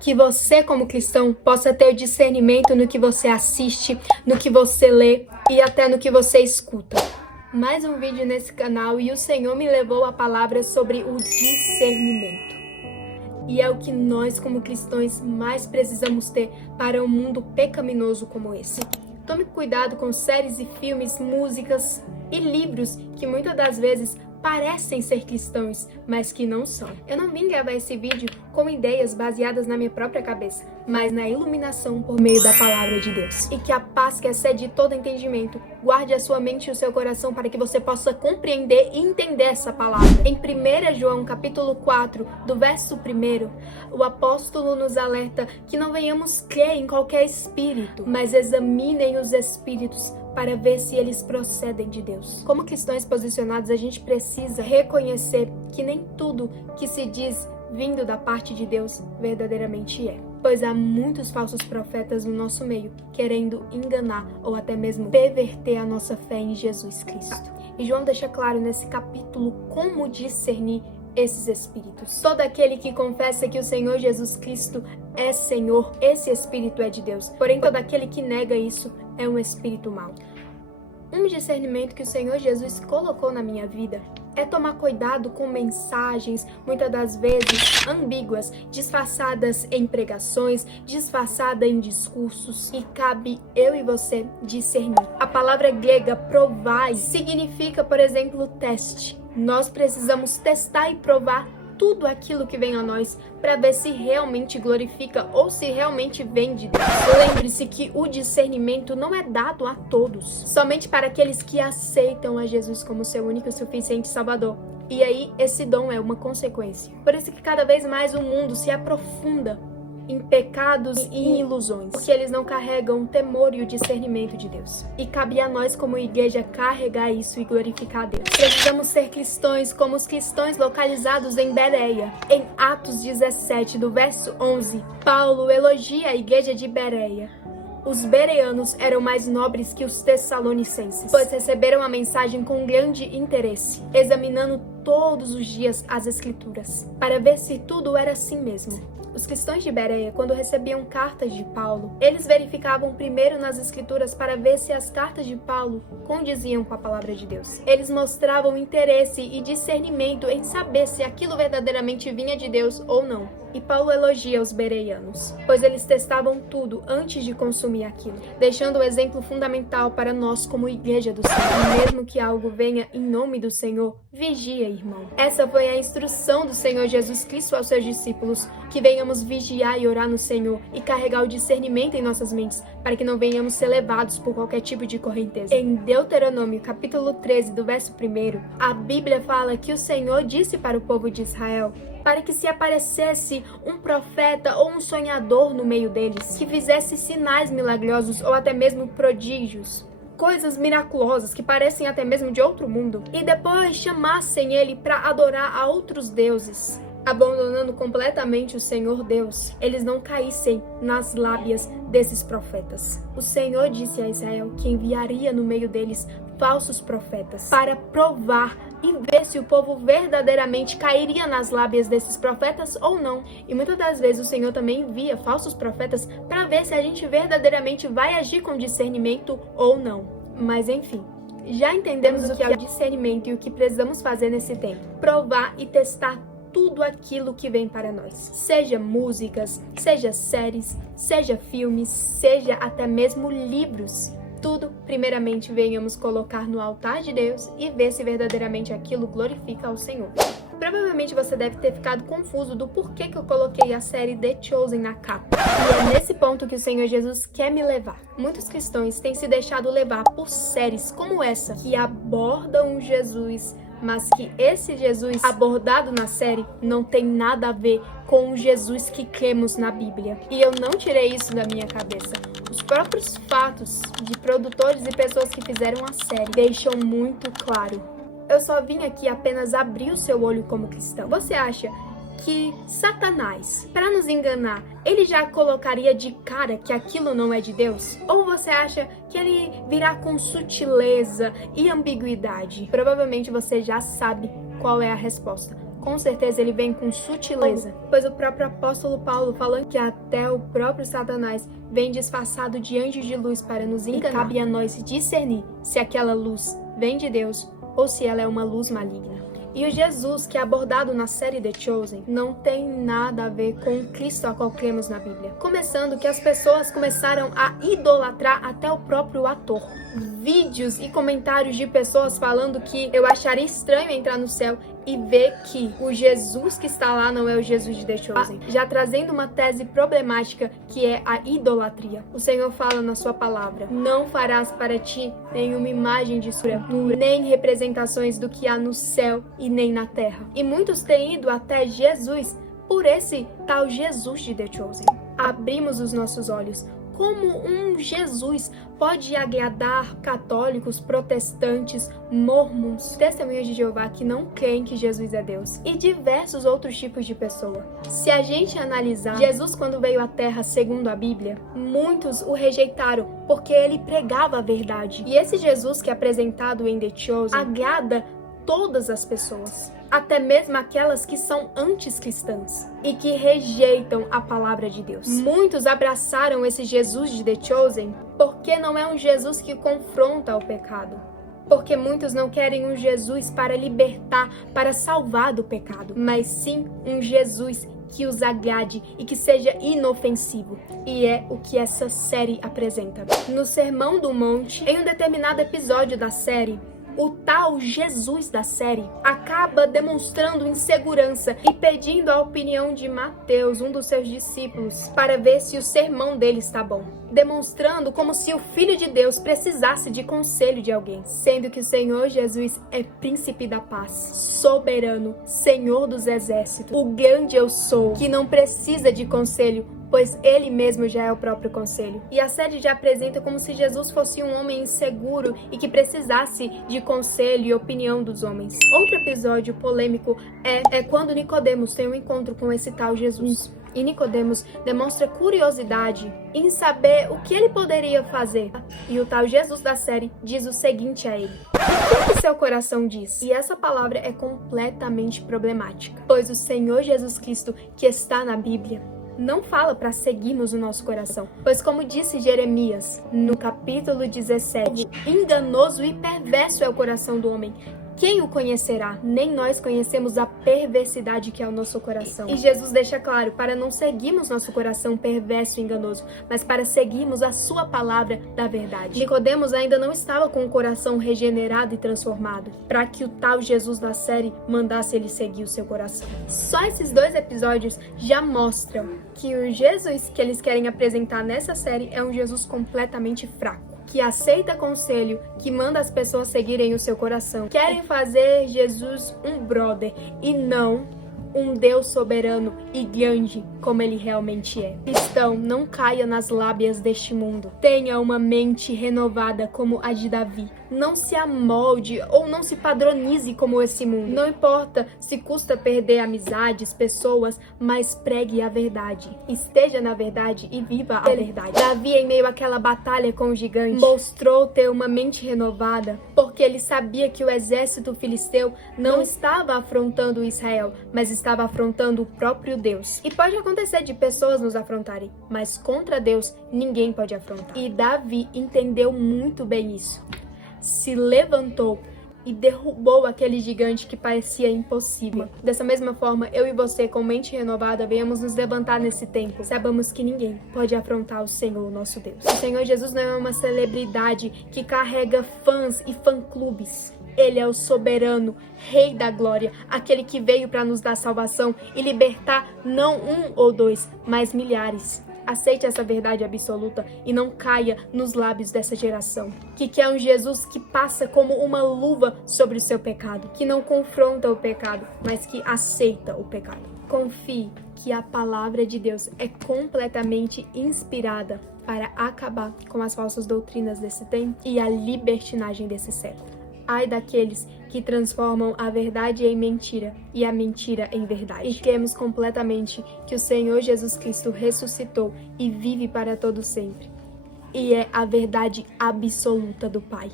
Que você, como cristão, possa ter discernimento no que você assiste, no que você lê e até no que você escuta. Mais um vídeo nesse canal e o Senhor me levou a palavra sobre o discernimento. E é o que nós, como cristãos, mais precisamos ter para um mundo pecaminoso como esse. Tome cuidado com séries e filmes, músicas e livros que muitas das vezes parecem ser cristãos, mas que não são. Eu não vim gravar esse vídeo com ideias baseadas na minha própria cabeça, mas na iluminação por meio da palavra de Deus. E que a paz que excede todo entendimento guarde a sua mente e o seu coração para que você possa compreender e entender essa palavra. Em 1 João capítulo 4, do verso 1, o apóstolo nos alerta que não venhamos crer em qualquer espírito, mas examinem os espíritos para ver se eles procedem de Deus. Como cristãos posicionados, a gente precisa reconhecer que nem tudo que se diz vindo da parte de Deus verdadeiramente é. Pois há muitos falsos profetas no nosso meio, querendo enganar ou até mesmo perverter a nossa fé em Jesus Cristo. E João deixa claro nesse capítulo como discernir esses espíritos. Todo aquele que confessa que o Senhor Jesus Cristo é Senhor, esse espírito é de Deus. Porém, todo aquele que nega isso é um espírito mau. Um discernimento que o Senhor Jesus colocou na minha vida é tomar cuidado com mensagens, muitas das vezes ambíguas, disfarçadas em pregações, disfarçadas em discursos, e cabe eu e você discernir. A palavra grega provai significa, por exemplo, teste. Nós precisamos testar e provar tudo aquilo que vem a nós para ver se realmente glorifica ou se realmente vem de Deus. Lembre-se que o discernimento não é dado a todos, somente para aqueles que aceitam a Jesus como seu único e suficiente Salvador. E aí esse dom é uma consequência. Por isso que cada vez mais o mundo se aprofunda em pecados e em ilusões, porque eles não carregam o temor e o discernimento de Deus. E cabe a nós como igreja carregar isso e glorificar a Deus. Precisamos ser cristãos como os cristãos localizados em Bereia. Em Atos 17, do verso 11, Paulo elogia a igreja de Bereia. Os bereanos eram mais nobres que os tessalonicenses, pois receberam a mensagem com grande interesse, examinando todos os dias as Escrituras, para ver se tudo era assim mesmo. Os cristãos de Bereia, quando recebiam cartas de Paulo, eles verificavam primeiro nas Escrituras para ver se as cartas de Paulo condiziam com a palavra de Deus. Eles mostravam interesse e discernimento em saber se aquilo verdadeiramente vinha de Deus ou não. E Paulo elogia os bereianos, pois eles testavam tudo antes de consumir aquilo, deixando o exemplo fundamental para nós como igreja do Senhor. Mesmo que algo venha em nome do Senhor, vigia, irmão. Essa foi a instrução do Senhor Jesus Cristo aos seus discípulos, que venhamos vigiar e orar no Senhor e carregar o discernimento em nossas mentes, para que não venhamos ser levados por qualquer tipo de correnteza. Em Deuteronômio, capítulo 13, do verso 1, a Bíblia fala que o Senhor disse para o povo de Israel para que se aparecesse um profeta ou um sonhador no meio deles, que fizesse sinais milagrosos ou até mesmo prodígios, coisas miraculosas que parecem até mesmo de outro mundo, e depois chamassem ele para adorar a outros deuses, abandonando completamente o Senhor Deus, eles não caíssem nas lábias desses profetas. O Senhor disse a Israel que enviaria no meio deles falsos profetas para provar e ver se o povo verdadeiramente cairia nas lábias desses profetas ou não. E muitas das vezes o Senhor também envia falsos profetas para ver se a gente verdadeiramente vai agir com discernimento ou não. Mas enfim, já entendemos o que é o discernimento e o que precisamos fazer nesse tempo. Provar e testar tudo aquilo que vem para nós. Seja músicas, seja séries, seja filmes, seja até mesmo livros. Tudo, primeiramente, venhamos colocar no altar de Deus e ver se verdadeiramente aquilo glorifica ao Senhor. Provavelmente você deve ter ficado confuso do porquê que eu coloquei a série The Chosen na capa. E é nesse ponto que o Senhor Jesus quer me levar. Muitos cristãos têm se deixado levar por séries como essa, que abordam Jesus, mas que esse Jesus abordado na série não tem nada a ver com o Jesus que cremos na Bíblia. E eu não tirei isso da minha cabeça. Os próprios fatos de produtores e pessoas que fizeram a série deixam muito claro. Eu só vim aqui apenas abrir o seu olho como cristão. Você acha que Satanás, para nos enganar, ele já colocaria de cara que aquilo não é de Deus? Ou você acha que ele virá com sutileza e ambiguidade? Provavelmente você já sabe qual é a resposta. com certeza ele vem com sutileza, pois o próprio apóstolo Paulo falou que até o próprio Satanás vem disfarçado de anjos de luz para nos enganar. E cabe a nós discernir se aquela luz vem de Deus ou se ela é uma luz maligna. E o Jesus que é abordado na série The Chosen não tem nada a ver com o Cristo a qual cremos na Bíblia. Começando que as pessoas começaram a idolatrar até o próprio ator. Vídeos e comentários de pessoas falando que eu acharia estranho entrar no céu e ver que o Jesus que está lá não é o Jesus de The Chosen. Já trazendo uma tese problemática que é a idolatria. O Senhor fala na sua palavra: não farás para ti nenhuma imagem de escultura, nem representações do que há no céu e nem na terra. E muitos têm ido até Jesus por esse tal Jesus de The Chosen. Abrimos os nossos olhos. Como um Jesus pode agradar católicos, protestantes, mormons, testemunhas de Jeová que não creem que Jesus é Deus e diversos outros tipos de pessoa? Se a gente analisar, Jesus quando veio à Terra segundo a Bíblia, muitos o rejeitaram porque ele pregava a verdade. E esse Jesus que é apresentado em The Chosen agrada todas as pessoas, até mesmo aquelas que são anticristãs e que rejeitam a palavra de Deus. Muitos abraçaram esse Jesus de The Chosen porque não é um Jesus que confronta o pecado. Porque muitos não querem um Jesus para libertar, para salvar do pecado, mas sim um Jesus que os agrade e que seja inofensivo. E é o que essa série apresenta. No Sermão do Monte, em um determinado episódio da série, o tal Jesus da série acaba demonstrando insegurança e pedindo a opinião de Mateus, um dos seus discípulos, para ver se o sermão dele está bom. Demonstrando como se o Filho de Deus precisasse de conselho de alguém, sendo que o Senhor Jesus é príncipe da paz, soberano, Senhor dos exércitos, o grande eu sou, que não precisa de conselho, pois ele mesmo já é o próprio conselho. E a série já apresenta como se Jesus fosse um homem inseguro e que precisasse de conselho e opinião dos homens. Outro episódio polêmico é quando Nicodemos tem um encontro com esse tal Jesus. E Nicodemos demonstra curiosidade em saber o que ele poderia fazer. E o tal Jesus da série diz o seguinte a ele: o que seu coração diz? E essa palavra é completamente problemática, pois o Senhor Jesus Cristo que está na Bíblia não fala para seguirmos o nosso coração, pois como disse Jeremias no capítulo 17, enganoso e perverso é o coração do homem. Quem o conhecerá? Nem nós conhecemos a perversidade que é o nosso coração. E Jesus deixa claro para não seguirmos nosso coração perverso e enganoso, mas para seguirmos a sua palavra da verdade. Nicodemos ainda não estava com o coração regenerado e transformado, para que o tal Jesus da série mandasse ele seguir o seu coração. Só esses 2 episódios já mostram que o Jesus que eles querem apresentar nessa série é um Jesus completamente fraco, que aceita conselho, que manda as pessoas seguirem o seu coração. Querem fazer Jesus um brother e não um Deus soberano e grande como ele realmente é. Cristão, não caia nas lábias deste mundo. Tenha uma mente renovada como a de Davi. Não se amolde ou não se padronize como esse mundo. Não importa se custa perder amizades, pessoas, mas pregue a verdade. Esteja na verdade e viva a verdade. Davi, em meio àquela batalha com o gigante, mostrou ter uma mente renovada, porque ele sabia que o exército filisteu não estava afrontando Israel, mas estava afrontando o próprio Deus. E pode acontecer de pessoas nos afrontarem, mas contra Deus ninguém pode afrontar. E Davi entendeu muito bem isso. Se levantou e derrubou aquele gigante que parecia impossível. Dessa mesma forma, eu e você, com mente renovada, venhamos nos levantar nesse tempo. Saibamos que ninguém pode afrontar o Senhor, nosso Deus. O Senhor Jesus não é uma celebridade que carrega fãs e fã-clubes. Ele é o soberano, Rei da glória, aquele que veio para nos dar salvação e libertar não 1 ou 2, mas milhares. Aceite essa verdade absoluta e não caia nos lábios dessa geração, que quer um Jesus que passa como uma luva sobre o seu pecado, que não confronta o pecado, mas que aceita o pecado. Confie que a palavra de Deus é completamente inspirada para acabar com as falsas doutrinas desse tempo e a libertinagem desse século. Ai daqueles que transformam a verdade em mentira e a mentira em verdade. E cremos completamente que o Senhor Jesus Cristo ressuscitou e vive para todo sempre. E é a verdade absoluta do Pai.